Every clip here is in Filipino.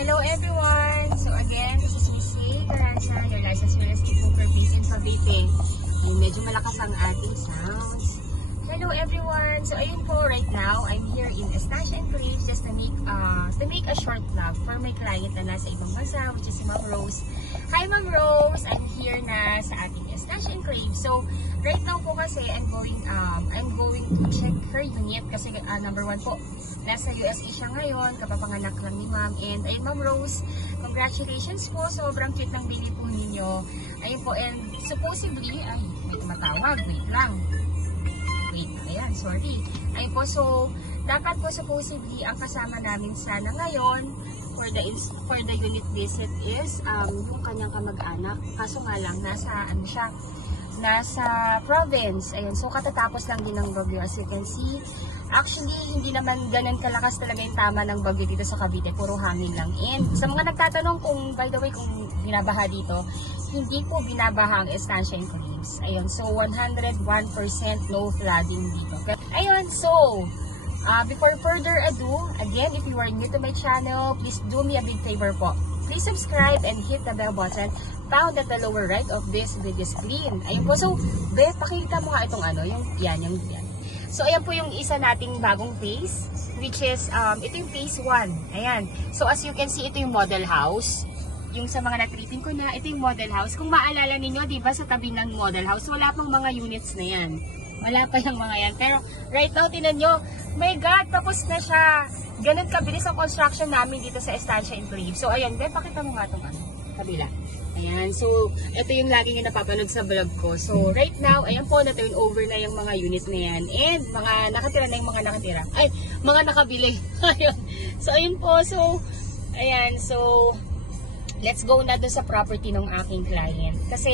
Hello everyone! So again, this is Miss Hey Caranza, your licensed real estate broker based in Cavite. Ay, medyo malakas ang ating sounds. Hello everyone! So ayun po, right now, I'm here in Estancia Enclave just to make a short vlog for my client na nasa ibang bansa, which is si Ma'am Rose. Hi Ma'am Rose! I'm here na sa ating Estancia Enclave. So right now po kasi, I'm going to check her unit kasi number one po, nasa USA siya ngayon, kapapanganak lang ni Ma'am. And ayun Ma'am Rose, congratulations po, sobrang cute ng baby po ninyo. Ayun po, and supposedly, ay, may tumatawag, wait lang. Wait, ayan, sorry. Ayun po, so, dapat po supposedly, ang kasama namin sana ngayon for the unit visit is yung kanyang kamag-anak. Kaso nga lang, nasa province. Ayun, so katatapos lang din ng bagyo, as you can see. Actually, hindi naman ganun kalakas talaga yung tama ng bagyo dito sa Cavite. Puro hangin lang. And sa mga nagtatanong kung, by the way, kung binabaha dito, hindi po binabaha ang Estancia Enclaves. Ayun, so 101% no flooding dito. Ayun, so, before further ado, again, if you are new to my channel, please do me a big favor po. Please subscribe and hit the bell button found at the lower right of this video screen. Ayun po, so, pakita mo nga itong yung yan. So, ayan po yung isa nating bagong phase, which is, ito yung phase 1. Ayan. So, as you can see, ito yung model house. Yung sa mga na-treating ko na, ito yung model house. Kung maalala ninyo, di ba sa tabi ng model house, wala pang mga units na yan. Wala pa yung mga yan. Pero, right now, tinan nyo, my God, tapos na siya. Ganun kabilis ang construction namin dito sa Estancia Enclave. So, ayan, pakita mo nga itong kabila. Ayan, so, ito yung lagi nyo napapanood sa vlog ko. So, right now, ayan po, na-turn over na yung mga unit na yan. And, mga nakatira na yung mga nakatira. Ay, mga nakabili. Ayun. So, ayun po. So, ayan. So, let's go na doon sa property ng aking client. Kasi,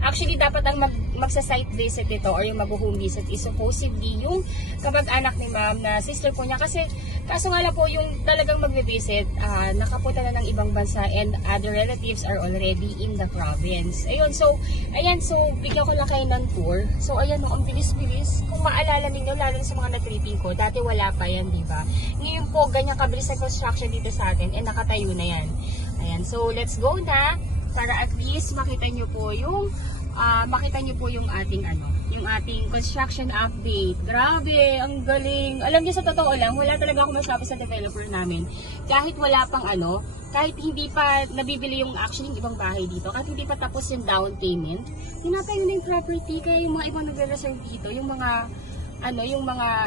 actually, dapat ang magsa-site visit ito or yung mag-home visit is supposedly yung kamag-anak ni ma'am na sister po niya. Kasi, kaso nga lang po yung talagang mag-visit, nakapunta na ng ibang bansa and other relatives are already in the province. Ayun, so, bigyan ko lang kayo ng tour. So, ayan, ang bilis-bilis. Kung maalala ninyo, lalo sa mga na-treating ko, dati wala pa yan, di ba? Ngayon po, ganyan kabilis ang construction dito sa atin and nakatayo na yan. Ayan, so, let's go na para at least makita nyo po yung ating construction update. Grabe, ang galing. Alam niyo, sa totoo lang, wala talaga ako masabi sa developer namin. Kahit wala pang kahit hindi pa nabibili yung actually yung ibang bahay dito, kahit hindi pa tapos yung down payment, tinatayo na yung property. Kaya yung mga ibang nagre-reserve dito, yung mga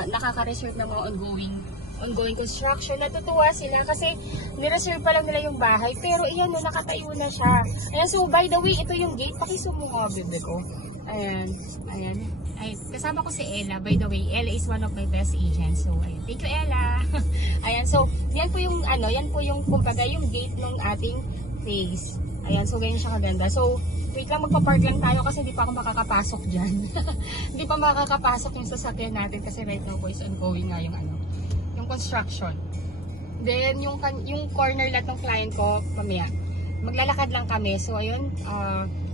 nakaka-reserve na mga ongoing construction, natutuwa sila kasi nireserve pa lang nila yung bahay, pero iyan, nakatayo na siya. Ayan, so by the way, ito yung gate, pakisumo nga, bebe ko. Ayan. Ay, kasama ko si Ella. By the way, Ella is one of my best agents. So, ayan. Thank you, Ella. Ayan, so, yan po yung, kumbaga, yung gate ng ating phase. Ayan, so, ganyan siya kaganda. So, wait lang, magpa-park lang tayo kasi hindi pa ako makakapasok dyan. Hindi pa makakapasok yung sasakyan natin kasi right now po is ongoing nga yung construction. Then, yung corner lot ng client ko, mamaya, maglalakad lang kami. So, ayun,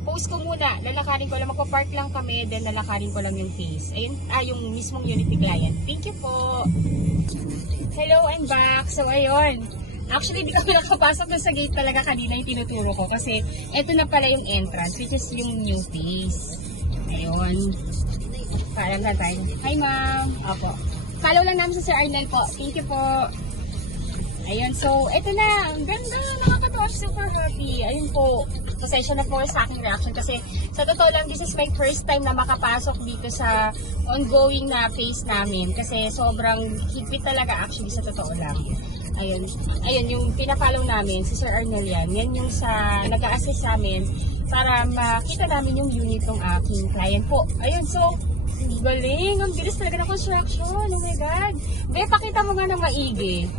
post ko muna, lalakarin ko lang, magpa-park lang kami, then lalakarin ko lang yung phase. Ayun, yung mismong unit ni client. Thank you po! Hello, I'm back! So, ayun, actually, di kami nakapasok na sa gate talaga kanina yung tinuturo ko kasi ito na pala yung entrance, which is yung new phase. Ayun. Parang na tayo. Hi, ma'am! Opo. Follow lang namin sa Sir Arnel po. Thank you po. Ayun, so, ito na. Ang ganda. Nakakatawa. Super happy. Ayun po. Pasensya na po sa aking reaction kasi sa totoo lang, this is my first time na makapasok dito sa ongoing na phase namin kasi sobrang higpit talaga actually sa totoo lang. Ayun, yung pina-follow namin, si Sir Arnel yan. Yan yung sa nag-a-assist sa amin para makita namin yung unit ng aking client po. Ayun, so, galing, ang bilis talaga ng construction. Oh my God. Pakita mo nga ng maigi.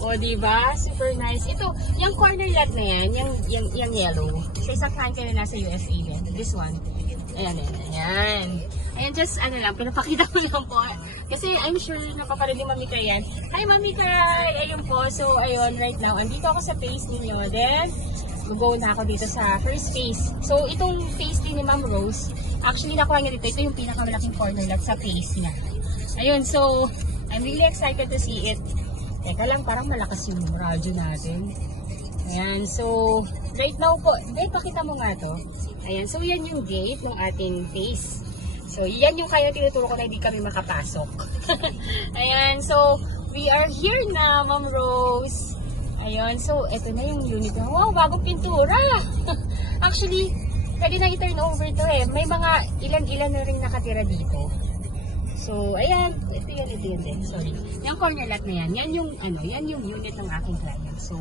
O, diba? Super nice. Ito, yung corner lot na yan, yung yellow. Sa isang client ko na nasa USA din. This one. Ayan. Ayan, just lang, pinapakita ko lang po. Kasi I'm sure napapanood ni Mami Kay yan. Hi, Mami Kay! Ayun po. So, ayun, right now, andito ako sa phase ninyo. Then, mag-go na ako dito sa first phase. So, itong phase din ni Ma'am Rose, actually, nakuha niya dito. Ito yung pinakamalaking corner lot sa phase niya. Ayun, so, I'm really excited to see it. Teka lang, parang malakas yung radyo natin. Ayan, so, right now po, pakita mo nga to. Ayan, so yan yung gate ng ating phase. So, yan yung kaya tinuturo ko na hindi kami makapasok. Ayan, so, we are here na, Ma'am Rose. Ayan, so, eto na yung unit na. Wow, bagong pintura. Actually, pwede na i-turn over to eh. May mga ilan-ilan na rin nakatira dito. So, ayan, ito yun din. Sorry. Yung corner lot na yan, yan yung unit ng aking client. So,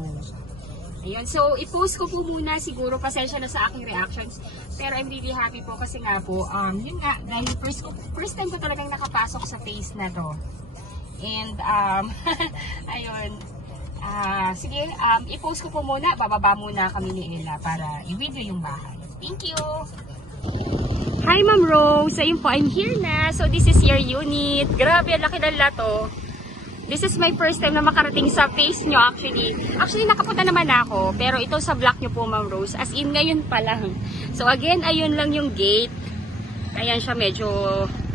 ayun. So, i-post ko po muna siguro, pasensya na sa aking reactions. Pero I'm really happy po kasi nga po, yun nga, dahil first time ko talagang nakapasok sa phase na to. And, ayun. Sige, i-post ko po muna, bababa muna kami ni Ella para i-video yung bahay. Thank you! Hi Ma'am Rose! Ayun po, I'm here na. So, this is your unit. Grabe, ang laki ng lato. This is my first time na makarating sa phase nyo actually. Actually, nakapunta naman ako. Pero ito sa block nyo po, Ma'am Rose. As in, ngayon pa lang. So, again, ayun lang yung gate. Ayan siya, medyo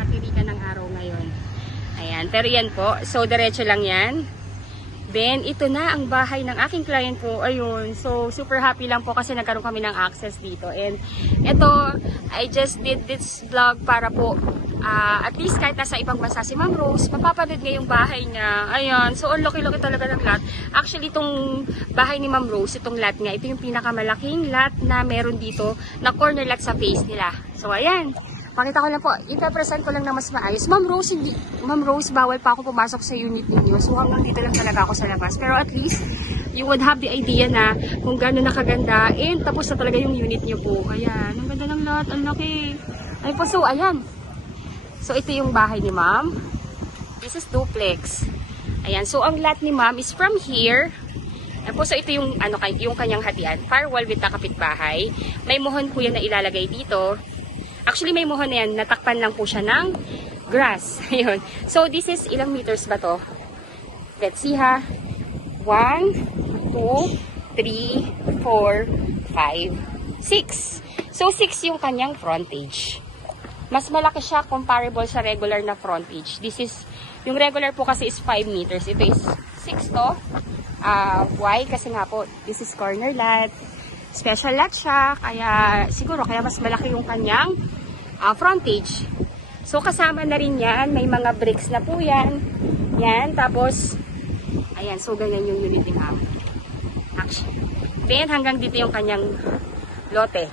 katirikan ng araw ngayon. Ayan, pero yan po. So, diretso lang yan. Then, ito na ang bahay ng aking client po. Ayun. So, super happy lang po kasi nagkaroon kami ng access dito. And, ito, I just did this vlog para po, at least kahit nasa ibang bansa si Ma'am Rose, mapapanood niya yung bahay niya. Ayan. So, ang laki-laki talaga ng lot. Actually, itong bahay ni Ma'am Rose, itong lot niya, ito yung pinakamalaking lot na meron dito na corner lot sa face nila. So, ayan. Pakita ko lang po. Ipapresent ko lang na mas maayos. Ma'am Rose, bawal pa ako pumasok sa unit ninyo. So, hanggang dito lang talaga ako sa labas. Pero at least, you would have the idea na kung gano'n nakaganda. And tapos na talaga yung unit niyo po. Ayan. Ang ganda ng lot. Ang laki. Ay po. So, ayan. So, ito yung bahay ni Ma'am. This is duplex. Ayan. So, ang lot ni Ma'am is from here. Ayan po. So, ito yung, yung kanyang hatian. Firewall with kapitbahay. May muhon po yan na ilalagay dito. Actually, may muhon na yan. Natakpan lang po siya ng grass. Ayun. So, this is ilang meters ba to? Let's see ha. 1, 2, 3, 4, 5, 6. So, 6 yung kanyang frontage. Mas malaki siya comparable sa regular na frontage. This is, yung regular po kasi is 5 meters. Ito is 6 to. Why? Kasi nga po, this is corner lot. Special lot siya, kaya siguro kaya mas malaki yung kanyang frontage. So kasama na rin yan, may mga bricks na po yan. Yan, tapos ayan, so ganyan yung unit ni Ma'am. Actually. Then hanggang dito yung kanyang lote.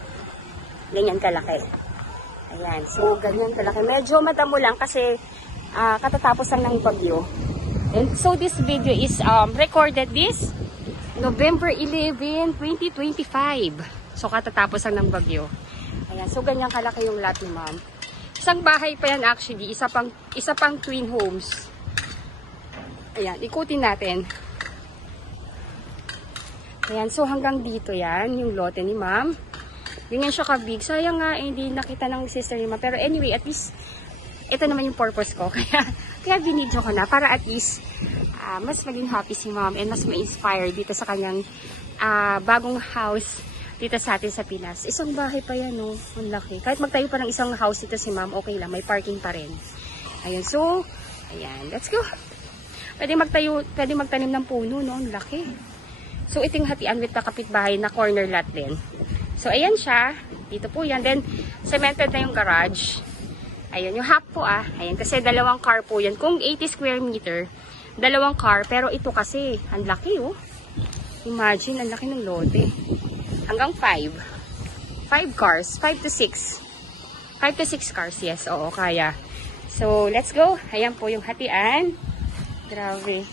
Ganyan kalaki. Ayan, so ganyan kalaki. Medyo madamo lang kasi katatapos lang ng bagyo. And so this video is recorded this November 11, 2025. So, katatapos lang ng bagyo. Ayan. So, ganyan kalaki yung lot ni Ma'am. Isang bahay pa yan actually. Isa pang twin homes. Ayan. Ikutin natin. Ayan. So, hanggang dito yan. Yung lote ni Ma'am. Ganyan siya kabig. Sayang nga, hindi nakita ng sister ni Ma'am. Pero anyway, at least, ito naman yung purpose ko. Kaya binidyo ko na. Para at least, mas maging happy si Ma'am and mas ma-inspire dito sa kanyang bagong house dito sa atin sa Pinas. Isang bahay pa yan, no? Ang laki. Kahit magtayo pa ng isang house dito si Ma'am, okay lang. May parking pa rin. Ayan, so, ayan. Let's go. Pwede magtanim ng puno, no? Ang laki. So, iting hatian with the kapitbahay na corner lot din. So, ayan siya. Dito po yan. Then, cemented na yung garage. Ayan, yung half po Ayan, kasi dalawang car po yan. Kung 80 square meter, dalawang car, pero ito kasi, ang laki Imagine, ang laki ng lote. Hanggang 5. 5 cars, 5 to 6. 5 to 6 cars, yes, oo, kaya. So, let's go. Ayan po yung hatian. Grabe.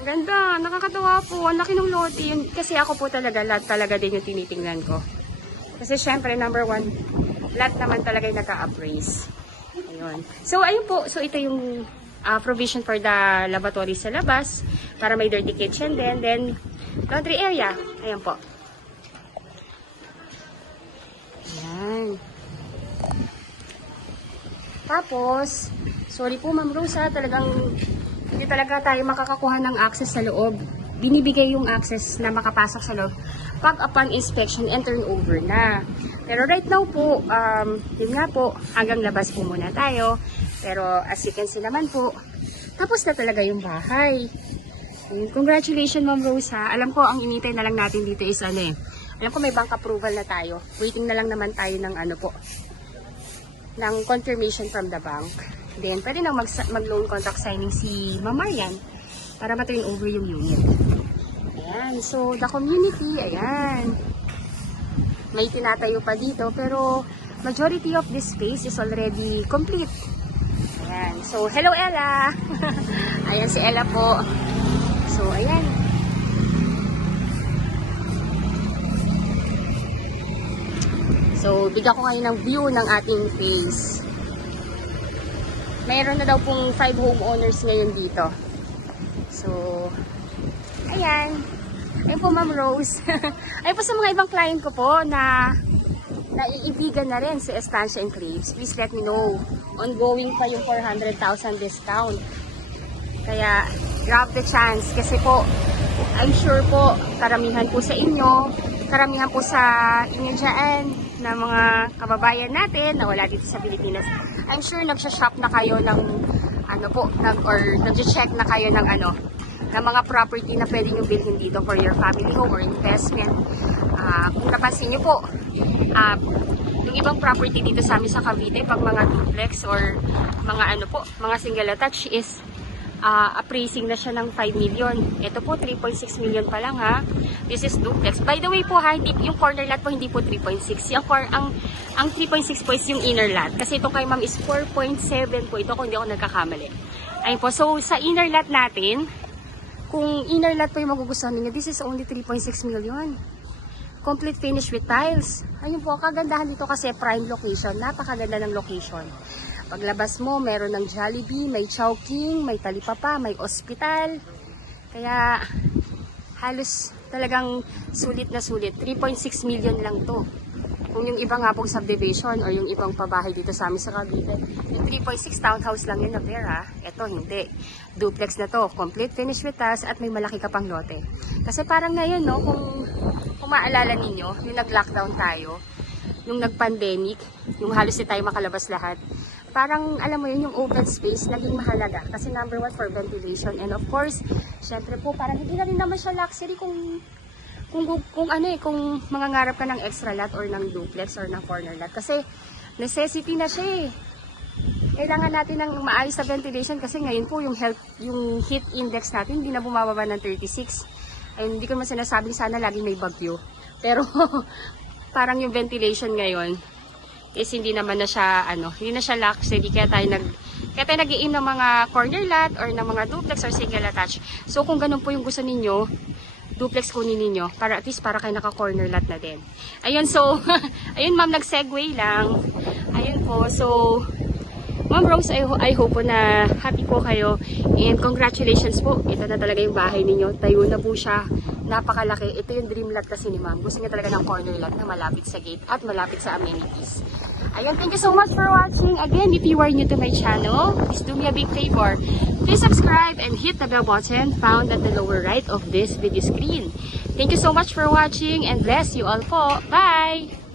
Ang ganda, nakakatawa po. Ang laki ng lote. Yun, kasi ako po talaga, lot talaga din yung tinitingnan ko. Kasi syempre, number 1, lot naman talaga yung naka-appraise. Ayun. So, ayun po. So, ito yung provision for the lavatory sa labas para may dirty kitchen din. Then, laundry area. Ayan po. Ayan. Tapos, sorry po Ma'am Rosa, talagang hindi talaga tayo makakakuha ng access sa loob. Binibigay yung access na makapasok sa loob pag upon inspection and turnover na. Pero right now po, yun nga po, hanggang labas po muna tayo. Pero as you can see naman po, tapos na talaga yung bahay. Ayun, congratulations, Ma'am Rose, ha. Alam ko, ang initay na lang natin dito is ano eh. Alam ko may bank approval na tayo. Waiting na lang naman tayo ng ano po, ng confirmation from the bank. Then, pwede na mag-loan contract signing si Ma'am Marian para ma-turn over yung unit. Ayan, so the community, ayan. May tinatayo pa dito, pero majority of this space is already complete. Ayan, so hello Ella! Ayan si Ella po. So, ayan. So, bigyan ko kayo ng view ng ating place. Mayroon na daw pong 5 homeowners ngayon dito. So, ayan. Ayun po, Ma'am Rose. Ayun po sa mga ibang client ko po na naiibigan na rin sa Estancia Enclaves. Please let me know. Ongoing pa yung 400,000 discount. Kaya, grab the chance. Kasi po, I'm sure po, karamihan po sa inyo, karamihan po sa inyo dyan, na mga kababayan natin na wala dito sa Pilipinas. I'm sure nagsha-shop na kayo ng, ano po, or nag-check na kayo ng ano, ng mga property na pwede nyo bilhin dito for your family home or investment. Kung napansin nyo po, yung ibang property dito sa amin sa Cavite, pag mga duplex or mga ano po, mga single attached is appraising na siya ng 5 million. Ito po, 3.6 million pa lang ha. This is duplex. By the way po ha, hindi, yung corner lot po hindi po 3.6. Ang 3.6 po is yung inner lot. Kasi ito kay ma'am is 4.7 po ito kung hindi ako nagkakamali. Ayun po, so sa inner lot natin, kung inner lot po yung magugustuhan ninyo, this is only 3.6 million. Complete finish with tiles. Ayun po, kagandahan dito kasi prime location. Napakaganda ng location. Paglabas mo, meron ng Jollibee, may Chowking, may Talipapa, may ospital. Kaya halos talagang sulit na sulit. 3.6 million lang to. Kung yung iba nga pong subdivision or yung ibang pabahay dito sa amin sa Cavite, yung 3.6 townhouse lang yun na there ha. Ito hindi. Duplex na to. Complete finish with us at may malaki ka pang lote. Kasi parang ngayon no, kung maalala ninyo, yung nag-lockdown tayo, nung nag-pandemic, yung halos di tayo makalabas lahat, parang alam mo yun, yung open space naging mahalaga kasi number 1 for ventilation and of course, syempre po parang hindi na rin naman siya luxury kung mangangarap ka ng extra lot or ng duplex or ng corner lot kasi necessity na siya eh. Kailangan natin ng maayos na ventilation kasi ngayon po yung heat index natin hindi na bumababa ng 36. Ay hindi ko man sinasabi sana laging may bagyo. Pero parang yung ventilation ngayon is hindi naman na siya hindi na siya luxury kaya tayo nag-i-aim ng mga corner lot or ng mga duplex or single attached. So kung ganun po yung gusto ninyo, duplex kunin ninyo para at least para kayo naka-corner lot na din. Ayun, so ayun ma'am, nag-segue lang. Ayun po, so Ma'am Rose, I hope po na happy po kayo and congratulations po. Ito na talaga yung bahay ninyo. Tayo na po siya. Napakalaki. Ito yung dream lot kasi ni ma'am. Gusto niya talaga ng corner lot na malapit sa gate at malapit sa amenities. Ayun, thank you so much for watching. Again, if you are new to my channel, please do me a big favor. Please subscribe and hit the bell button found at the lower right of this video screen. Thank you so much for watching and bless you all po. Bye!